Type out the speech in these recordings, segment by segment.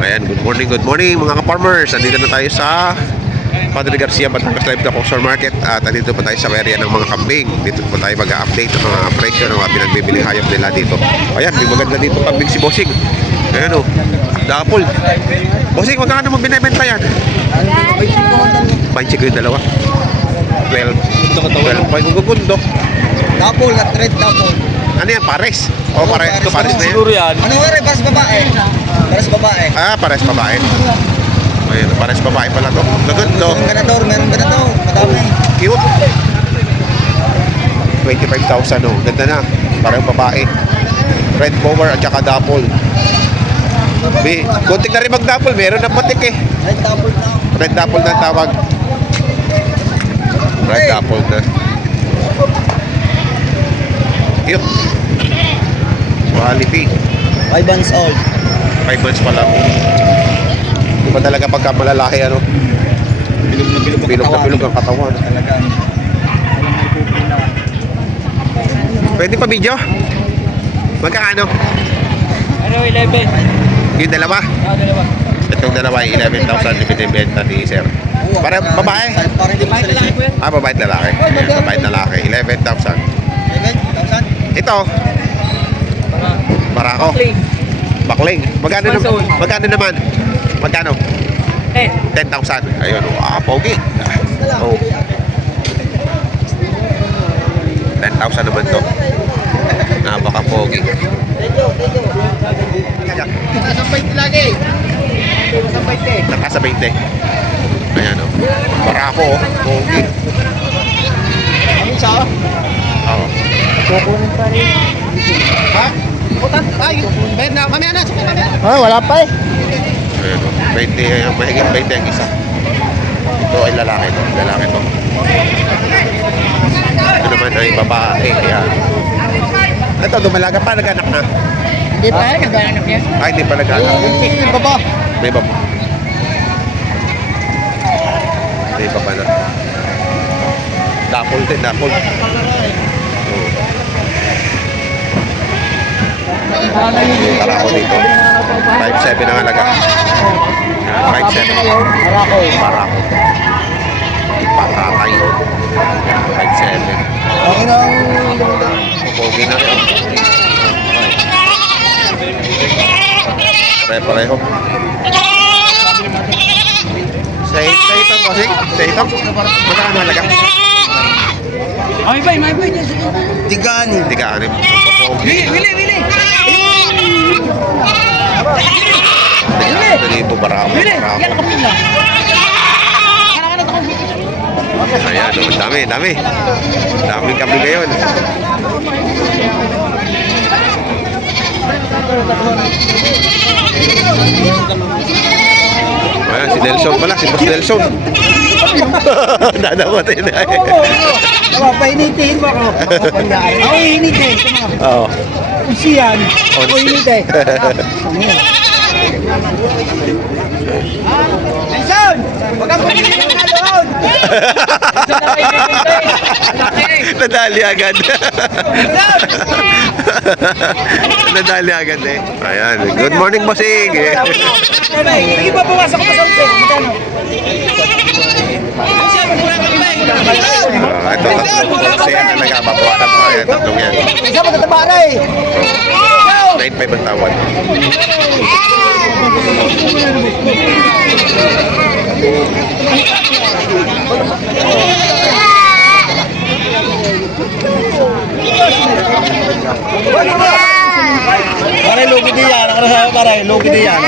Ayan, good morning mga ka-farmers. Andito na tayo sa Padre Garcia, Batangas Live Coxor Market. At andito pa tayo sa area ng mga kambing. Dito po tayo mag-update ng mga presyo ng mga pinagbibili hayop nila dito. Ayan, may maganda dito kambing si Bossing. Ayan o, dapol. Bossing, magkano mo binibenta yan? 25 yung dalawa. 12. 12. Gugundo. Dapol, at red dapol. Ano yan, pares? O, pares na yan? Siguro yan. Ano nga rin, pares babae? Pares babae. Ah, pares babae. Ayan, pares babae pala to. Gugundo. Meron ganador. Madami. Cute. 25,000 oh. Ganda na. Parang babae. Red power at saka dapol. Kuntik na rin mag-dapol. Meron na patik eh. Red dapol na. Red dapol na tawag. Red dapol na. Cute. Quality. 5 months old. 5 months pa lang. Di ba talaga pagka malalaki ano? Bilog na bilog ang katawan. Talaga. Pwede pa video? Magkano? Ano, 11? Yung dalawa? Dalawa. Itong dalawa ay 11,000 binibenta ni sir. Para babae? Parang hindi Bakit lang po yan? Ah, babae at lalaki. Ayan, babae at lalaki. 11,000. 11,000? Ito, barako. Play. Bakling. Magkano naman? Magkano? 10. 10,000. Ayun. Ah, pogi. Oh. 10,000 naman to. Napaka pogi. Nakasabay lagi. Nakasa 20. Ayan o. Barako oh. Pogi. Ano siya? Oo. Kukunin pa rin. Ha? Putan. Ay, bayad na. Mamaya na. Suko mamaya. Wala pa eh. Ayan o. 20. Ang mahigit 20 ang isa. Ito ay lalaki to. Lalaki to. Ito naman ay babae. Ayan. Ito, dumalaga pa. Nag-anak na. Hindi pa eh. Naghanap yan. Ay, hindi pa nag-anak. Yung baba. May iba po. May iba pa na. Dapol din, dapol. Para ako dito. 5'7 ang halaga. 5'7. Para ako. Pakakay. 5'7. Okay na ang... Pogi na rin. Pare-pareho. Sa ito po, sa ito. Magkano halaga? May bay. Tigani. Hindi ka anim. Wili. Dali po barako. Yan ako pila. Ayan, oh, dami. Daming kami ngayon. Ayan, si Nelson pala, si Boss Nelson. Dadawatin na eh. Painitin mo ako. Ako initin. Oo. Usiyan. Ako initin. Nelson! Huwag kang pagkinin ng doon! Nadali agad. Nadali agad eh. Ayan, good morning bossing. Sige pa pumasok pa sa usin. Magkano? Ito, tatlong kasi yan talaga. Babawasan mo. Ayan, tatlong yan. Isa magtataba na eh. 9.5 ang tawad. Pare, lugi di yan. Ano sabi pare? Lugi di yan.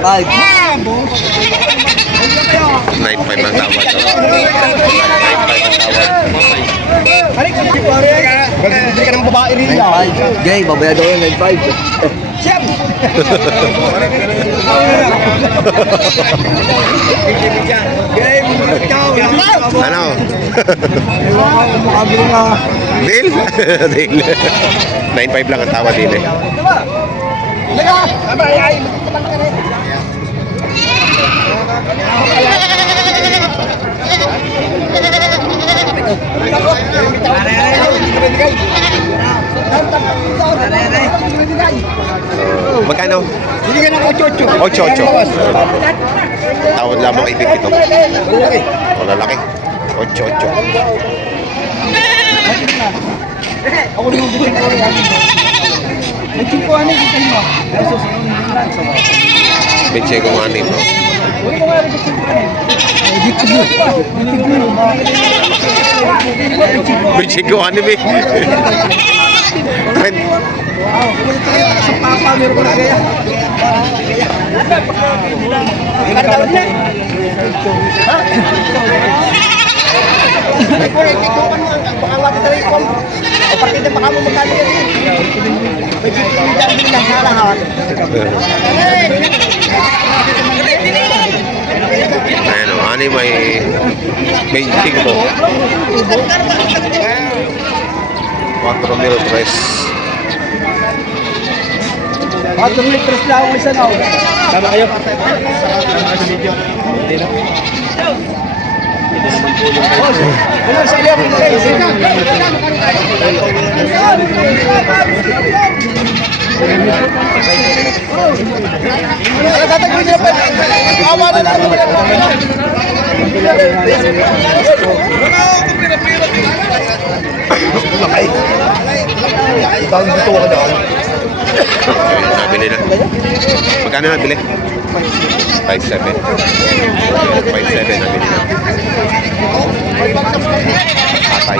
Five. 9.5 ang tawad. 9.5 ang tawad. Magbibili ka ng babae rin yan. Jay, babaya daw yung 9.5. Siyam! Ano? Makabili nga. Deal? Deal. 9.5 lang ang tawad din eh. Magkano? Hindi ka ng 8-8. 8-8. Tawad lamang kay Tito. O lalaki. 8-8. Ako din yung bitin ko. May chingko ano yung bitin mo? Bitse kong anin. No? Huwag mo nga rin yung chingko ano. Bitse kong anin eh. Trend. Sa papa, meron ko na kaya. Kartaon na. Ay po, itutukan mo. Baka wapit na rin po. O partida baka mo magkano yan. May chingko din lang sa lahat. Ayan o, ani may 25. 4,003. 4 litros lang ang isa na. Tama kayo? Tama sa video. Ano sa iyo? Tatagawin niyo pa. Awa na lang. Tawag dito ka daw. Ayun, nabili na. Magkano nabili? 5,700. 5,700 nabili na. Patay.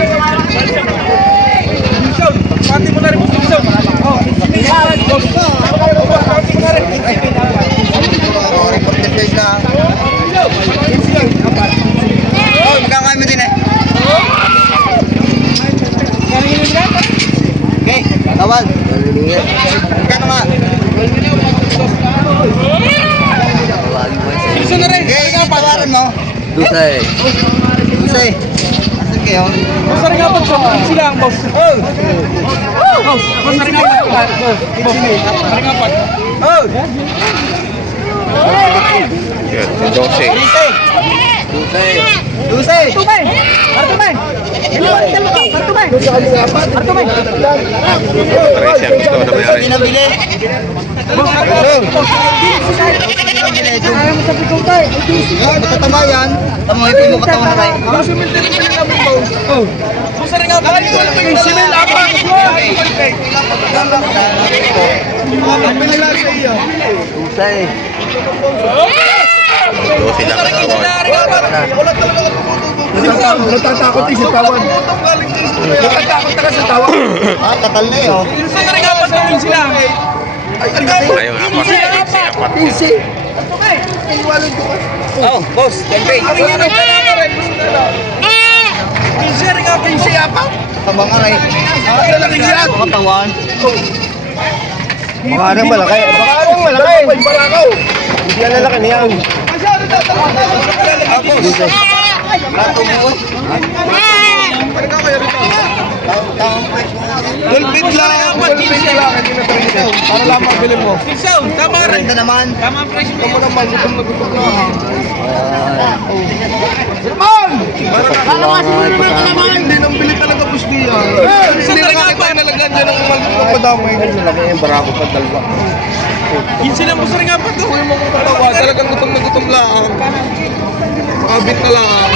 Pati mo na rin mo Wilson. Magkakain mo din eh. Okay, tawag. Magkano nga? Wilson na rin. Okay, ikaw patawaran mo. Dusay. Asan kayo? Boss, rin nga po. Sila ang boss. Oh! Boss, rin nga po. Boss, rin nga po. Oh! Yan, 12. Dusay! Tumay! Artumay! Artumay! Artumay! Pares yan, gusto na mayari. Pinabili. Ayaw mo sa pitong tayo. Matatama yan. Tama ipin mo katawan na kayo. Boss, similtin mo na namin boss. Boss, rin nga po. Simil, apa? Dusay. 12 lang ang tawad. Natatakot eh sa tawad. Natatakot ka sa tawad. Ah, tatal na yun. Wilson na rin nga po sa sila. Ayun, apat. Apat. Easy. Oh, boss. Siyempre. Kami nga rin. Wilson rin nga po yung siya pa. Tama nga eh. Kaya lang yan. Katawan. Baka nang malaki. Baka nang malaki. Hindi yan lalaki niyan. Dusay. Lato mo. Tulpit lang. Tulpit lang. Para lang pagbilin mo. Wilson, tama rin. Ganda naman. Tama ang presyo. Ito mo naman, gutom na gutom na. Sirman! Kalamansi mo naman kalaman! Hindi nang bili talaga pusti yan. Hindi na kita nalagyan dyan ang umalit ng madamay. Malaki yung barako pa dalawa. Yun silang boss rin nga po to. Huwag mo kong katawa, talagang gutom na gutom lang. Makabit na lang.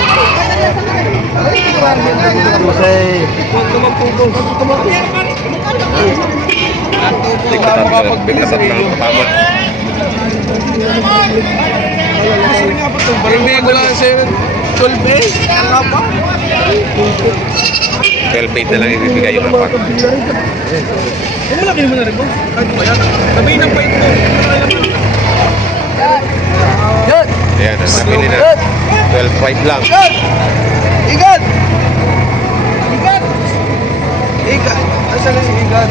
Masay. Huwag naman putol. Bigkatat lang ang tama. Parang hindi ko lang sa'yo. 12 Ano pa? 12.8 na lang ibibigay yung apat. Ano laki mo na rin boss? Kahit ba yan? Sabihin ng pait mo. Yan! Ayan, nabili na. 12.5 lang. Igat! Igat! Igat! Asa na si Igat?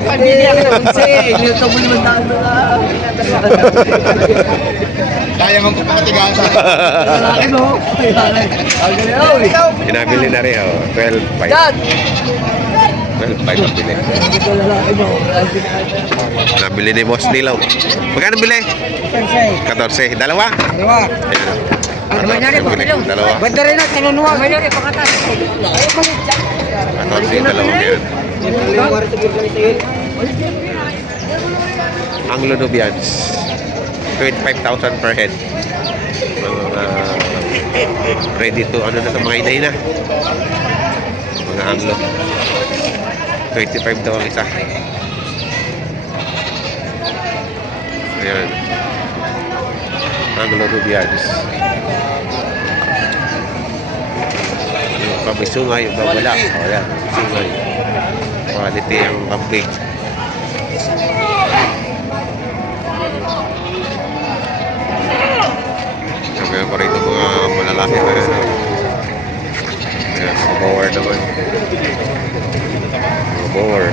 Pamilya ka naman siya. Ito mo naman tayo na. Kaya mong kupatigasan. Lalaki mo. Ang galing. Pinabili na rin, oh. 12.5. Yan! 12.5 ang bili. Nabili ni Boss Dilaw. Magkano bili? 14. Dalawa? Ayan. Ano nangyari, 14 bili. Dalawa. Banda rin at nanunuwa. Nangyari, pakatas. 14, dalawa yan. Ang Lunubians, 25,000 per head. Ready to ano na sa mga inay na. Mga Anglo. 25 daw ang isa. Ayan. Anglo Lunubians. Yung kabisungay, yung babala. O yan, sungay. Quality ang kambing. Sabi ko rito mga malalaki na yan. Ayan, mga bower naman. Mga bower.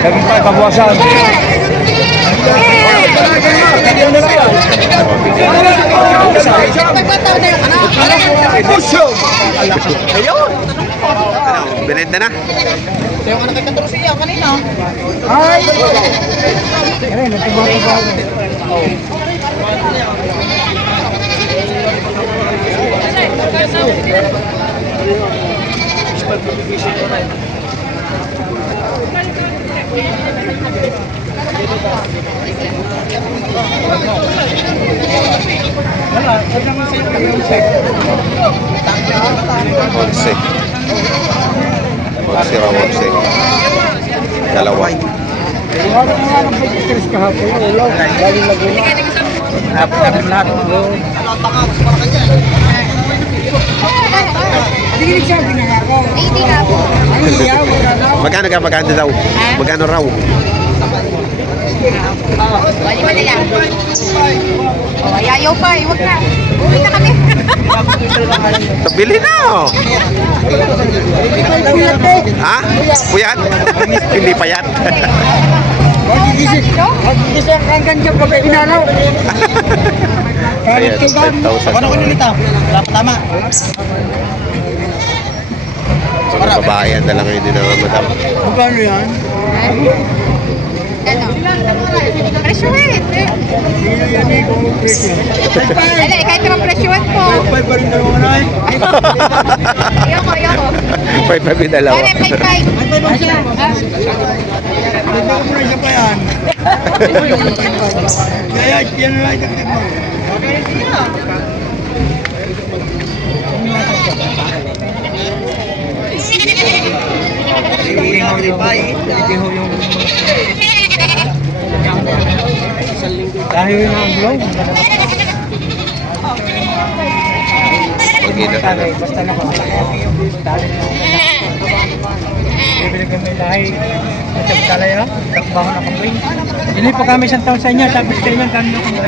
Lagi pa, pagwasan. Binenta na. Yung anak kay Katorsiya kanina. Ay! Ay, nagtibaw-tibaw. Onse. Onse raw, onse. Dalawa. Wala nga ng pag-stress kahapon. Ulo. Galing Laguna. Lahat. Hindi siya binangako. Hindi nga po. Ano niya? Magkano ka? Magkano daw? Magkano raw? Bali mo na lang. Oh, ayaw pa. Huwag na. Uwi na kami. Bili na oh. Ha? Puyat? Hindi payat. Mag-iisip hanggang dyan pag pinalaw. Ayan, 5,000. Ano ko nilita? Wala pa tama. Mga babae yan na lang hindi na madam. Magkano yan? Ano? Presyuhin. Dali, kahit naman presyuhin po. Pay pa rin dalawa na eh. Ayoko, ayoko. 5,500 yung dalawa. Dali, 5-5. Hindi ko muna isa pa yan. Kaya yan na lang dagdag mo. Dahil yun ang blow. Mag-ina ka na. Basta nakakalaki yung dahil bibili kami lahi at yung talaya, takbaho na kami. Hindi pa kami isang taon sa inyo, tapos sa inyo kami na kami.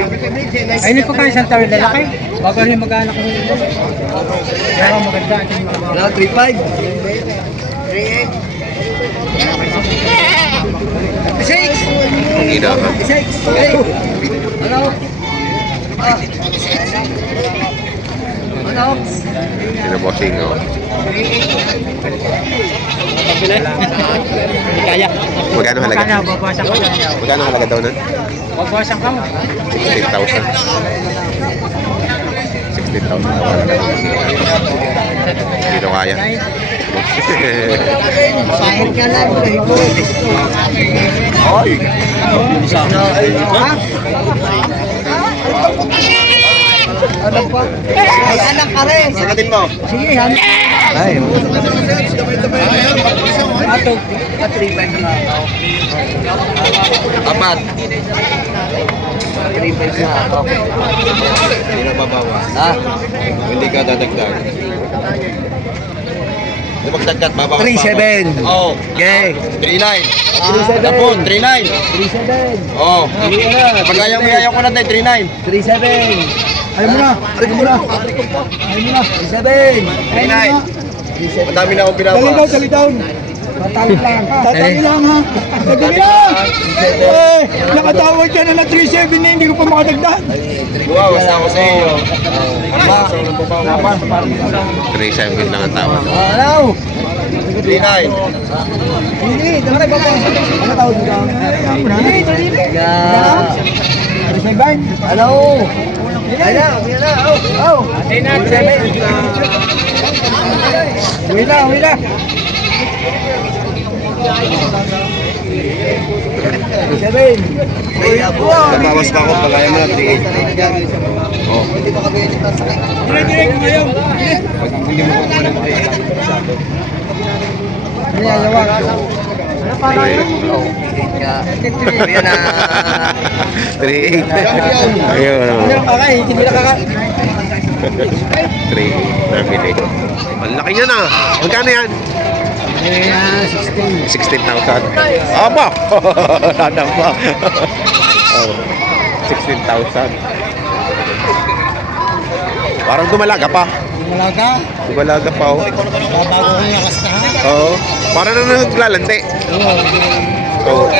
Ay, hindi pa kami isang taon lalaki. Bago rin mag-anak kami. Kaya maganda ang tingin ko. 3-5. 3-8. Mag-ina ka. 3-6. Ano? Ano? Sinabossing oh. Kaya. Magkano halaga? Magkano babawasan ko yan? Magkano halaga daw nun? Babawasan ka mo. 16,000. 16,000 daw halaga. Hindi daw kaya. Sahod ka lang. Ay! Ano pa? Ay, anak ka rin. Sakatin mo. Sige, hanap. Ay, Atog. apat. 3.5 na. Okay. Hindi na babawas. Ha? Hindi ka dadagdag. Hindi magdagdag, babawas. 3.7. Oo. Okay. 3.9. 3.7. Tapon, 3.9. 3.7. Oo. Pag ayaw ko na tayo, 3.9. 3.7. Ayaw mo na. Ayaw mo na. Ayaw mo na. 3.7. 3.9. Madami na akong binawas. Dali down. Tatali lang. Tatali lang ha. Tatali lang. Eh, nakatawag ka na 3.7 na hindi ko pa makadagdag. Bawas na ako sa iyo. 3.7 lang ang tawad. Ano? 3.9. Hindi, dali ba? Ano tawag ka? Hindi, dali. Hello. Ayan, oh. Wala. Nabawas pa ako pag ayaw mo na 3.8. Oh. Direct ngayon. Pag hindi mo ko naman masyado. Yan na. 3.8. Ayun. Meron ka kay, hindi na kaka. 3.8 nabili. Ang laki niya na. Magkano yan? 16,000. Aba! Ada pa. Oh, 16,000. Parang dumalaga pa. Malaga. Dumalaga pa, oh. Bago ko nakas na. Oo. Parang naglalandi. Oo.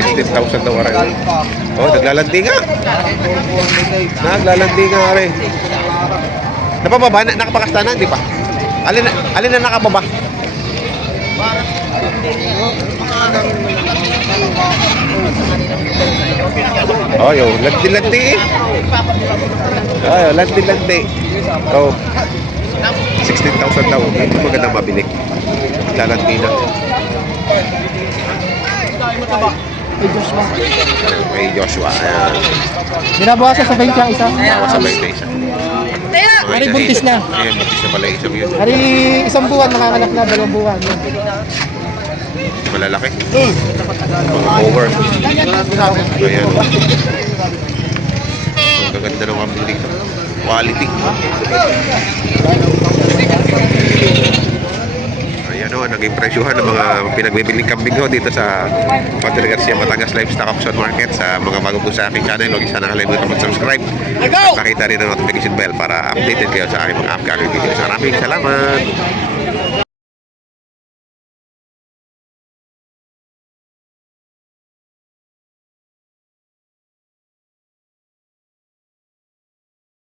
16,000 daw rin. Oh, naglalandi nga. Naglalandi nga rin. Napababa? Nakapakasta na, di ba? Alin na nakababa? Oh, yo, landi-landi eh. Oh, landi-landi. Oh. 16,000 daw. Hindi maganda mabili. Lalandi na. Kay Joshua. Ayan. Binabawasan sa 20 ang isa. Sabay na isa. Ari, buntis na. Ayan, buntis na pala isang yun. Ari, isang buwan, nanganganak na, 2 buwan. Malalaki. Mga over. Ayan. Ang gaganda ng kambing dito. Quality. Ayan o, naging presyuhan ng mga pinagbibiling kambing ho dito sa Padre Garcia Batangas Livestock Auction Market. Sa mga bago po sa aking channel, huwag sana nakalimutan mag-subscribe. At nakita rin ang notification bell para updated kayo sa aking mga upcoming videos. Maraming salamat!